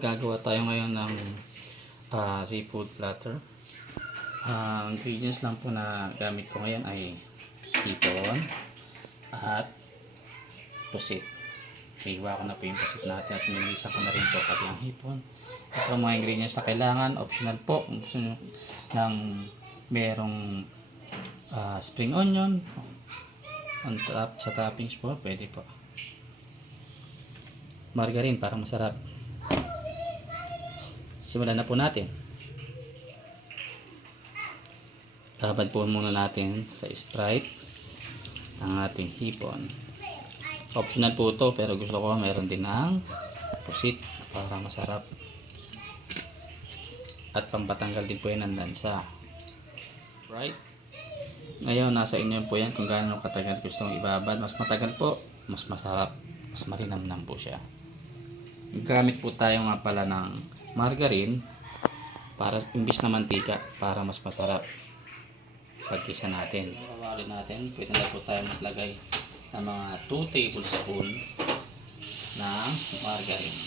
gagawa tayo ngayon ng seafood platter. Ingredients lang po na gamit ko ngayon ay hipon at pusit. Hiwa ko na po yung pusit natin at nilisa ko na rin po pati ang hipon. Ito ang mga ingredients na kailangan. Optional po kung gusto nyo ng merong spring onion on top, sa toppings po, pwede po. Margarine para masarap. Simulan na po natin. Babad po muna natin sa Sprite ang ating hipon. Optional po ito pero gusto ko meron din ng pusit para masarap. At pampatanggal din po yan ng lansa. Right? Ngayon nasa inyo po yan kung gaano katagal gusto mong ibabad. Mas matagal po, mas masarap. Mas marinamnam po siya. Gamit po tayo nga pala ng margarine para imbis na mantika para mas masarap pagkisa natin. Pagkawali natin, pwede na po tayo maglagay ng mga 2 tablespoon ng margarine.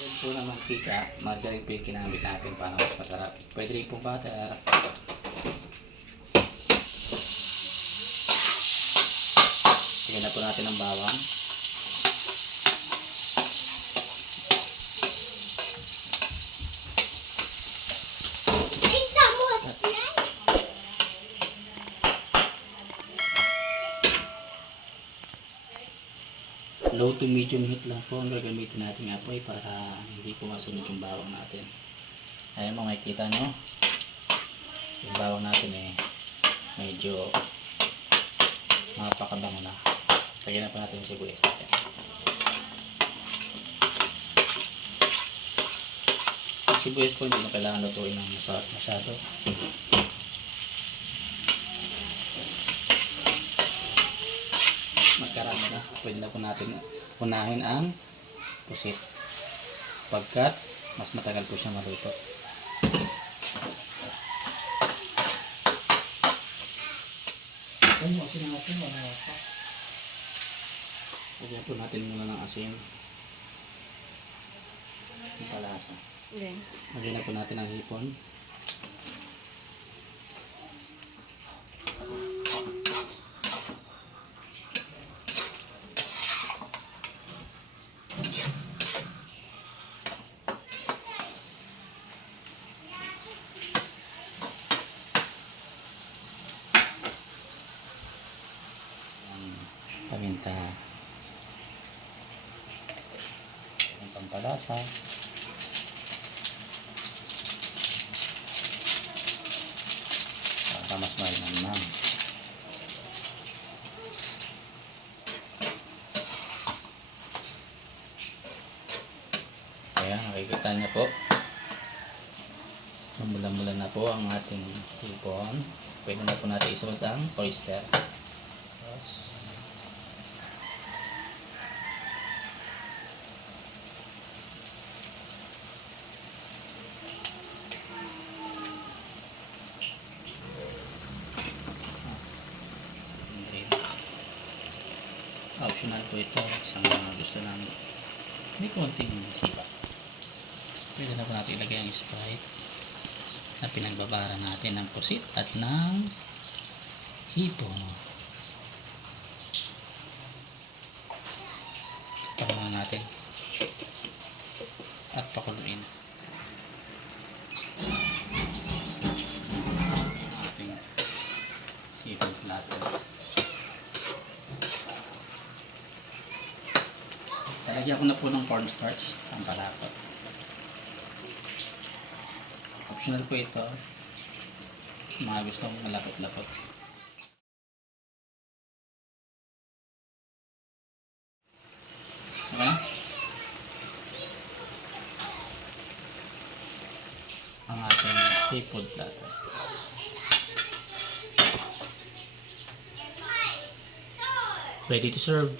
Pwede po na mantika, margarine po yung kinamit natin para mas masarap. Pwede rin po butter. Lagyan na po natin ang bawang. Low to medium heat lang po ang gagamitin natin nga po para hindi po masunog yung bawang natin. Ayan mo, makikita nyo yung bawang natin medyo mapakabango na. Lagyan na po natin yung sibuyas natin. Yung sibuyas po hindi na kailangan lutuin ng masyado. Magkarami na. Pwede na po natin unahin ang pusit pagkat mas matagal po siya maluto. Lagyan po natin muna ng asin. Ang palasa. Lagyan na po natin ang hipon. Paminta, ang pampalasa, para mas marinamnam. Kaya nakikita niyo po, mula-mula na po ang ating hipon. Pwede na po natin isunod ang oyster. Optional po ito sa mga gusto namin may konting sipa. Pwede na po natin ilagay ang Sprite na pinagbabara natin ng pusit at ng hipon. Parang natin at pakuluin ating seafood platter. Talagyan ko na po ng cornstarch ang palapot. Optional po ito. Mga gusto mong malapot-lapot. Okay na? Ang ating seafood platter. Ready to serve.